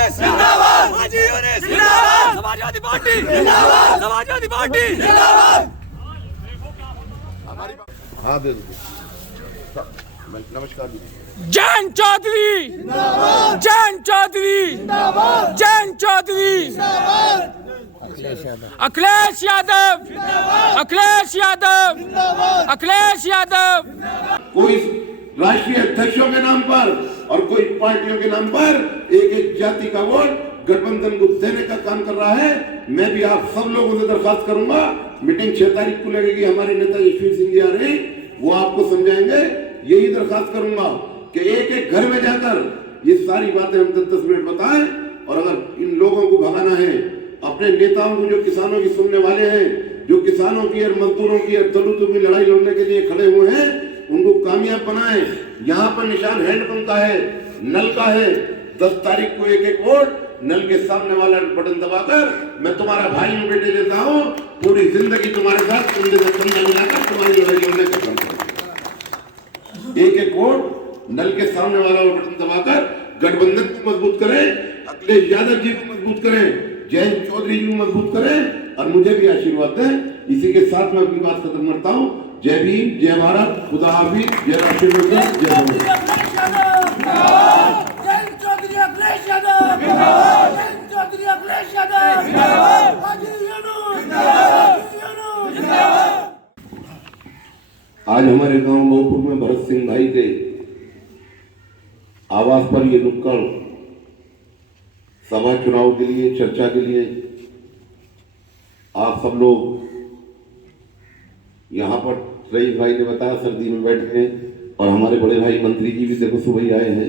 यूनिस जिंदाबाद, हाजी यूनिस जिंदाबाद, समाजवादी पार्टी जिंदाबाद, समाजवादी पार्टी जिंदाबाद। हाँ दे दो। नमस्कार जी। जैन चौधरी जिंदाबाद, जैन चौधरी जिंदाबाद, जैन चौधरी जिंदाबाद, अखिलेश यादव जिंदाबाद, अखिलेश यादव जिंदाबाद, अखिलेश यादव। कोई राष्ट्रीय अध्यक्षों के नाम पर और कोई पार्टियों के नाम पर एक एक जाति का वोट गठबंधन को देने का काम कर रहा है। मैं भी आप सब लोगों से दरखास्त करूंगा, मीटिंग 6 तारीख को लगेगी, हमारे नेता यशवीर सिंह जी आ रहे हैं, वो आपको समझाएंगे। यही दरखास्त करूंगा कि एक एक घर में जाकर ये सारी बातें हम 10-10 मिनट बताएं। और अगर इन लोगों को भगाना है, अपने नेताओं को जो किसानों की सुनने वाले हैं, जो किसानों की और मजदूरों की और दलितों की लड़ाई लड़ने के लिए खड़े हुए हैं, उनको कामयाब बनाएं। यहाँ पर निशान हैंडपंप का है, नल का है। 10 तारीख को एक एक वोट नल के सामने वाला बटन दबाकर मैं तुम्हारा भाई और बेटे देता हूँ, पूरी जिंदगी तुम्हारे साथ कंधे से कंधा मिलाकर तुम्हारी लड़ाई लड़ने का काम करें। एक एक वोट नल के सामने वाला बटन दबाकर गठबंधन को मजबूत करें, अखिलेश यादव जी को मजबूत करें, जैन चौधरी जी को मजबूत करें और मुझे भी आशीर्वाद दें। इसी के साथ मैं अपनी बात खत्म करता हूँ। जय भीम, जय भारत, खुदा हाफिज, जय राष्ट्रीय, आज हमारे गांव मऊपुर में भरत सिंह भाई के आवास पर ये नुक्कड़ सभा चुनाव के लिए, चर्चा के लिए आप सब लोग यहाँ पर रईस भाई ने बताया सर्दी में बैठ गए और हमारे बड़े भाई मंत्री जी भी देखो सुबह ही आए हैं।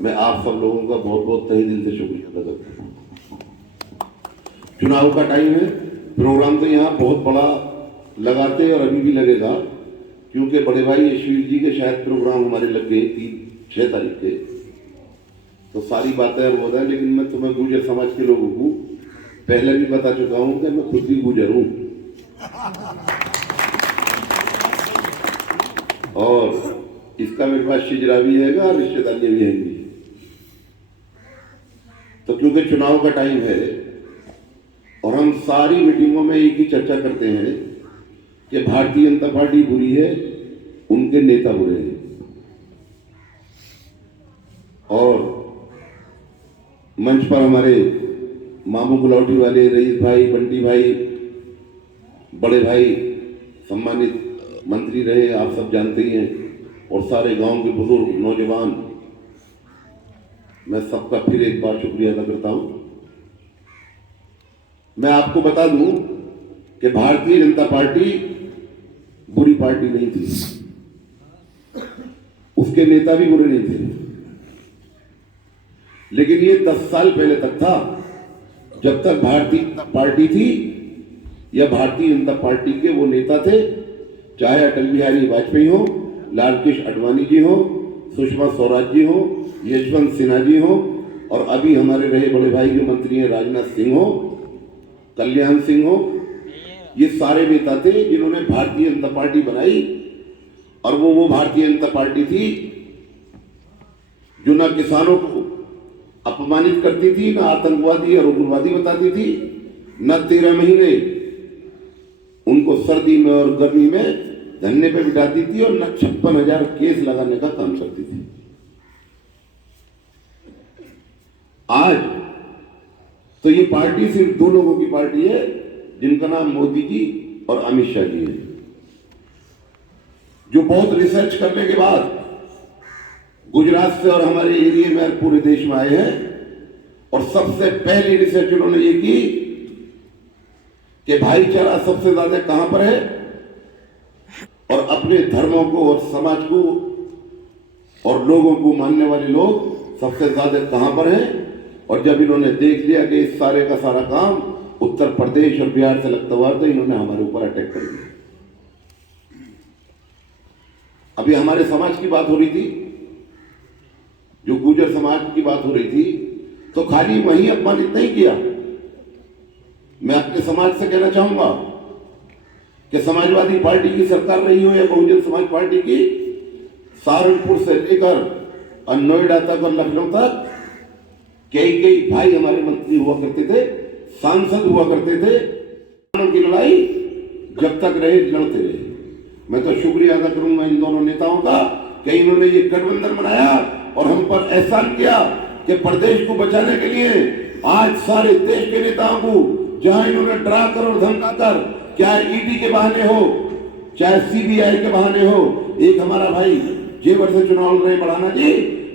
मैं आप सब लोगों का बहुत बहुत तहे दिल से शुक्रिया अदा करता हूँ। चुनाव का टाइम है, प्रोग्राम तो यहाँ बहुत बड़ा लगाते और अभी भी लगेगा, क्योंकि बड़े भाई यशवीर जी के शायद प्रोग्राम हमारे लग गए 3-6 तारीख के, तो सारी बातें अब हो रहा है। लेकिन मैं तुम्हें गुर्जर समाज के लोगों को पहले भी बता चुका हूं कि मैं खुद भी गुर्जर हूं और इसका मेरे पास शिजरा भी है और रिश्तेदारियां भी हैं। तो क्योंकि चुनाव का टाइम है और हम सारी मीटिंगों में एक ही चर्चा करते हैं कि भारतीय जनता पार्टी बुरी है, उनके नेता बुरे हैं। और मंच पर हमारे मामू गुलावटी वाले, रईस भाई, बंटी भाई, बड़े भाई, सम्मानित मंत्री रहे, आप सब जानते ही हैं, और सारे गांव के बुजुर्ग नौजवान, मैं सबका फिर एक बार शुक्रिया अदा करता हूं। मैं आपको बता दूं कि भारतीय जनता पार्टी बुरी पार्टी नहीं थी, उसके नेता भी बुरे नहीं थे, लेकिन ये 10 साल पहले तक था, जब तक भारतीय जनता पार्टी थी या भारतीय जनता पार्टी के वो नेता थे, चाहे अटल बिहारी वाजपेयी हो, लालकृष्ण आडवाणी जी हो, सुषमा स्वराज जी हो, यशवंत सिन्हा जी हो, और अभी हमारे रहे बड़े भाई जो मंत्री हैं राजनाथ सिंह हो, कल्याण सिंह हो, ये सारे नेता थे जिन्होंने भारतीय जनता पार्टी बनाई। और वो भारतीय जनता पार्टी थी जो ना किसानों को अपमानित करती थी, ना आतंकवादी और उग्रवादी बताती थी, न 13 महीने उनको सर्दी में और गर्मी में धरने पे बिठाती थी, और न 56,000 केस लगाने का काम करती थी। आज तो ये पार्टी सिर्फ 2 लोगों की पार्टी है, जिनका नाम मोदी जी और अमित शाह जी है, जो बहुत रिसर्च करने के बाद गुजरात से और हमारे एरिया में और पूरे देश में आए हैं। और सबसे पहली रिसर्च उन्होंने ये की कि भाईचारा सबसे ज्यादा कहां पर है और अपने धर्मों को और समाज को और लोगों को मानने वाले लोग सबसे ज्यादा कहां पर हैं। और जब इन्होंने देख लिया कि इस सारे का सारा काम उत्तर प्रदेश और बिहार से लगता हुआ, तो इन्होंने हमारे ऊपर अटैक कर दिया। अभी हमारे समाज की बात हो रही थी, जो गुर्जर समाज की बात हो रही थी, तो खाली वही अपमानित नहीं किया। मैं अपने समाज से कहना चाहूंगा कि समाजवादी पार्टी की सरकार रही हो या बहुजन समाज पार्टी की, सहारनपुर से लेकर और नोएडा तक और लखनऊ तक कई कई भाई हमारे मंत्री हुआ करते थे, सांसद हुआ करते थे। की लड़ाई जब तक रहे लड़ते रहे। मैं तो शुक्रिया अदा करूंगा इन दोनों नेताओं का कि इन्होंने ये गठबंधन बनाया और हम पर एहसान किया कि प्रदेश को बचाने के लिए आज सारे देश के नेताओं को जहां इन्होंने डरा कर और धमका कर, चाहे ईडी के बहाने हो, चाहे सीबीआई के बहाने हो। एक हमारा भाई जेवर से चुनाव लड़ रहे बढ़ाना जी,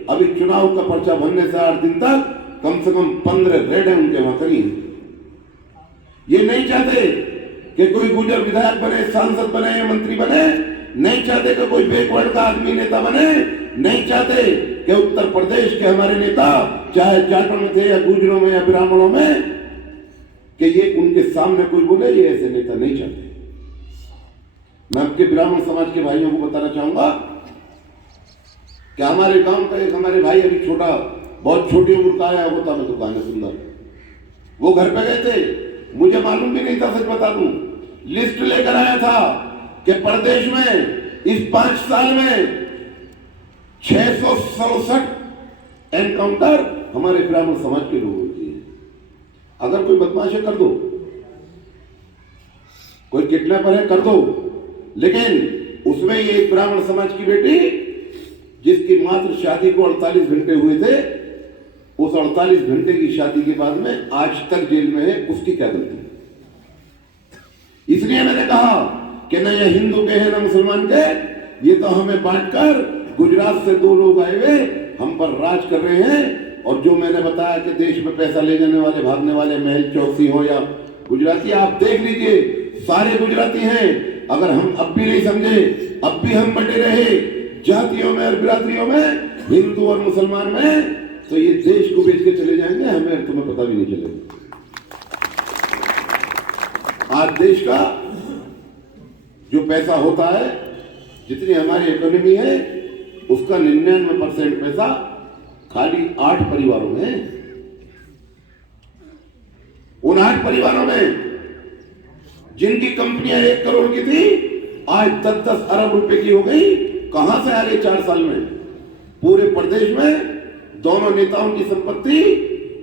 अभी चुनाव का पर्चा भरने से 8 दिन तक कम से कम 15 रेड है उनके वहां करी। ये नहीं चाहते कि कोई गुजर विधायक बने, सांसद बने या मंत्री बने, नहीं चाहते कि कोई बैकवर्ड का आदमी नेता बने, नहीं चाहते कि उत्तर प्रदेश के हमारे नेता चाहे जाटों में थे या गुजरों में या ब्राह्मणों में, कि ये उनके सामने कोई बोले, ये ऐसे नेता नहीं चाहते। मैं आपके ब्राह्मण समाज के भाइयों को बताना चाहूंगा कि हमारे गांव का एक हमारे भाई अभी छोटा, बहुत छोटी उम्र का आया होता में दुकान है सुंदर, वो घर पे गए थे, मुझे मालूम भी नहीं था, सच बता दूं, लिस्ट लेकर आया था कि प्रदेश में इस 5 साल में 667 एनकाउंटर हमारे ब्राह्मण समाज के लोगों की है। अगर कोई बदमाशी कर दो, कोई किडनैपर है कर दो, लेकिन उसमें ये एक ब्राह्मण समाज की बेटी जिसकी मात्र शादी को 48 घंटे हुए थे, उस 48 घंटे की शादी के बाद में आज तक जेल में है, उसकी क्या गलती? इसलिए मैंने कहा कि न ये हिंदू के हैं न मुसलमान के, ये तो हमें बांटकर गुजरात से 2 लोग आए हुए हम पर राज कर रहे हैं। और जो मैंने बताया कि देश में पैसा ले जाने वाले, भागने वाले महल चौकसी हो या गुजराती, आप देख लीजिए, सारे गुजराती हैं। अगर हम अब भी नहीं समझे, अब भी हम बटे रहे जातियों में और बिरादरियों में, हिंदू और मुसलमान में, तो ये देश को बेच के चले जाएंगे, हमें तुम्हें पता भी नहीं चलेगा। आज देश का जो पैसा होता है, जितनी हमारी इकोनॉमी है, उसका 99% पैसा खाली 8 परिवारों में। उन 8 परिवारों में जिनकी कंपनियां 1 करोड़ की थी, आज 10-10 अरब रुपए की हो गई। कहां से आ गई 4 साल में? पूरे प्रदेश में दोनों नेताओं की संपत्ति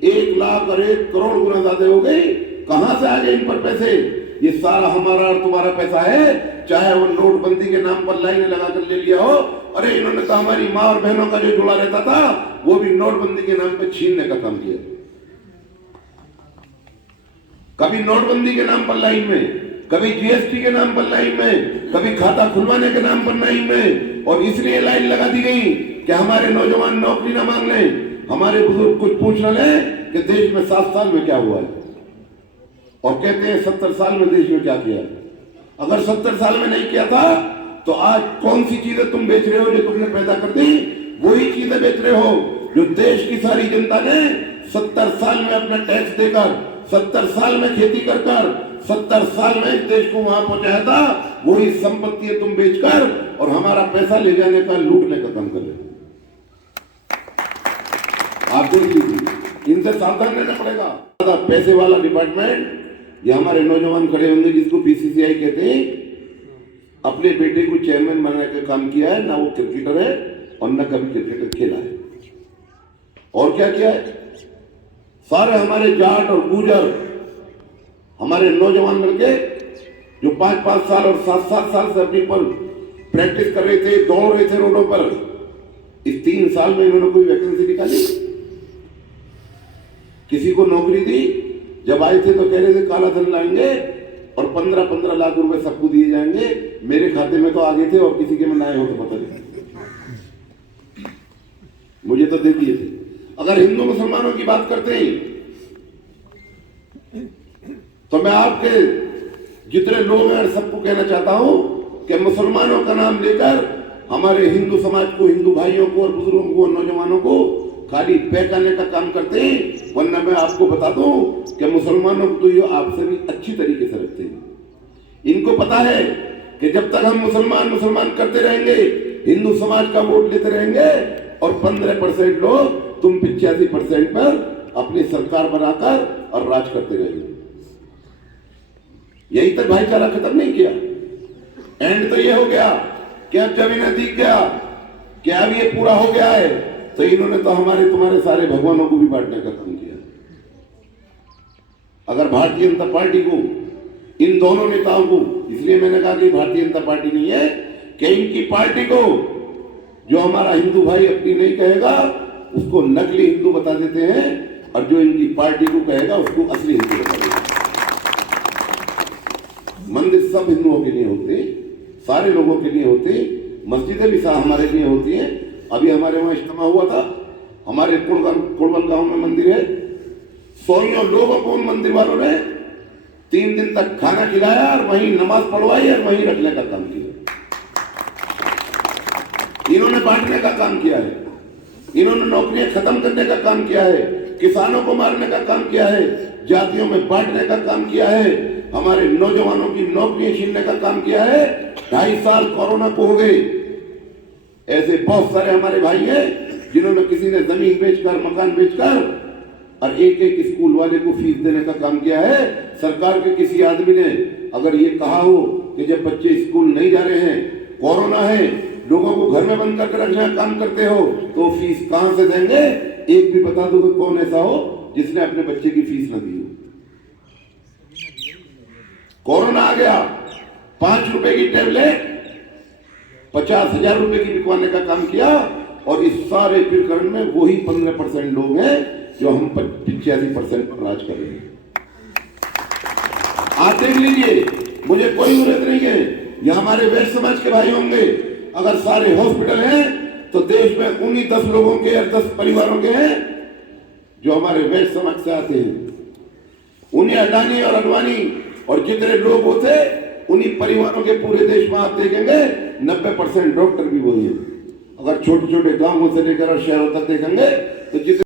1 लाख और 1 करोड़ गुना ज्यादा हो गई। कहां से आ गए इन पर पैसे? ये सारा हमारा और तुम्हारा पैसा है। चाहे वो नोटबंदी के नाम पर लाइनें लगाकर ले लिया हो, अरे इन्होंने तो हमारी माँ और बहनों का जो जुड़ा रहता था वो भी नोटबंदी के नाम पर छीनने का काम किया। कभी नोटबंदी के नाम पर लाइन में, कभी जीएसटी के नाम पर लाइन में, कभी खाता खुलवाने के नाम पर लाइन में, और इसलिए लाइन लगा दी गई कि हमारे नौजवान नौकरी ना मांग लें, हमारे बुजुर्ग कुछ पूछ न लें कि देश में 7 साल में क्या हुआ है, और कहते हैं 70 साल में देश में क्या किया है। अगर 70 साल में नहीं किया था तो आज कौन सी चीजें तुम बेच रहे हो जो तुमने पैदा कर दी? वही चीजें बेच रहे हो जो देश की सारी जनता ने 70 साल में अपना टैक्स देकर, 70 साल में खेती कर कर, 70 साल में इस देश को वहां पहुंचाया था। वही संपत्ति तुम बेचकर और हमारा पैसा ले जाने का, लूटने का काम कर रहे हो। आप देख लीजिए, इनसे सावधान रहना पड़ेगा। पैसे वाला डिपार्टमेंट, ये हमारे नौजवान खड़े होंगे जिसको बीसीसीआई कहते हैं, अपने बेटे को चेयरमैन बनाने का काम किया है। ना वो क्रिकेटर है और न कभी क्रिकेट खेला है। और क्या किया है? सारे हमारे जाट और गुजर, हमारे नौजवान लड़के जो 5-5 साल और 7-7 साल से अपनी पर प्रैक्टिस कर रहे थे, दौड़ रहे थे रोडों पर, इस 3 साल में इन्होंने कोई वैकेंसी निकाली? किसी को नौकरी दी? जब आए थे तो कह रहे थे काला धन लाएंगे और 15-15 लाख रुपए सबको दिए जाएंगे। मेरे खाते में तो आगे थे और किसी के में ना आए हो तो पता नहीं, मुझे तो दे दिए थे। अगर हिंदू मुसलमानों की बात करते हैं तो मैं आपके जितने लोग हैं सबको कहना चाहता हूं कि मुसलमानों का नाम लेकर हमारे हिंदू समाज को, हिंदू भाइयों को और बुजुर्गों को, नौजवानों को खाली बहकाने का काम करते हैं। वरना मैं आपको बता दूं कि मुसलमानों को तो ये आपसे भी अच्छी तरीके से रखते हैं। इनको पता है कि जब तक हम मुसलमान करते रहेंगे, हिंदू समाज का वोट लेते रहेंगे और 15% लोग, तुम 85% पर अपनी सरकार बनाकर और राज करते रहेंगे। यही तक भाईचारा खत्म नहीं किया। एंड तो ये हो गया कि अब जब इन्हें दिख गया कि अब ये पूरा हो गया है तो इन्होंने तो हमारे तुम्हारे सारे भगवानों को भी बांटने का काम किया। अगर भारतीय जनता पार्टी को, इन दोनों नेताओं को, इसलिए मैंने कहा कि भारतीय जनता पार्टी नहीं है कि इनकी पार्टी को जो हमारा हिंदू भाई अपनी नहीं कहेगा उसको नकली हिंदू बता देते हैं, और जो इनकी पार्टी को कहेगा उसको असली हिंदू बता देते हैं। मंदिर सब हिंदुओं के लिए होते, सारे लोगों के लिए होते, मस्जिदें भी हमारे लिए होती हैं। अभी हमारे वहां इज्तिमा हुआ था, हमारे कुड़बल गांव में मंदिर है, सौयों लोगों को उन मंदिर वालों ने 3 दिन तक खाना खिलाया और वहीं नमाज पढ़वाई और वहीं रखने का काम किया। इन्होंने बांटने का काम किया है, इन्होंने नौकरियां खत्म करने का काम किया है, किसानों को मारने का काम किया है, जातियों में बांटने का काम किया है, हमारे नौजवानों की नौकरियां छीनने का काम किया है। 2.5 साल कोरोना को हो गए, ऐसे बहुत सारे हमारे भाई हैं जिन्होंने, किसी ने जमीन बेचकर, मकान बेचकर, और एक स्कूल वाले को फीस देने का काम किया है। सरकार के किसी आदमी ने अगर ये कहा हो कि जब बच्चे स्कूल नहीं जा रहे हैं, कोरोना है, लोगों को घर में बंद करके रखने का काम करते हो, तो फीस कहां से देंगे? एक भी बता दो कि कौन ऐसा हो जिसने अपने बच्चे की फीस न दी हो। कोरोना आ गया, 5 रुपए की टेबलेट 50,000 रुपए की बिकवाने का काम किया, और इस सारे प्रकरण में वही 15% लोग हैं जो हम 85% पर राज कर रहे हैं। आप देख लीजिए, मुझे कोई जरूरत नहीं है, ये हमारे वैश्य समाज के भाई होंगे, अगर सारे हॉस्पिटल हैं तो देश में उन्हीं 10 लोगों के या 10 परिवारों के हैं जो हमारे वैश्य समाज से आते हैं। उन्हें अडानी और अडवाणी और जितने लोग होते, उन्हीं परिवारों के पूरे देश में आप देखेंगे 90% डॉक्टर भी वही है। अगर छोटे छोटे गांवों से लेकर शहरों तक देखेंगे तो जितने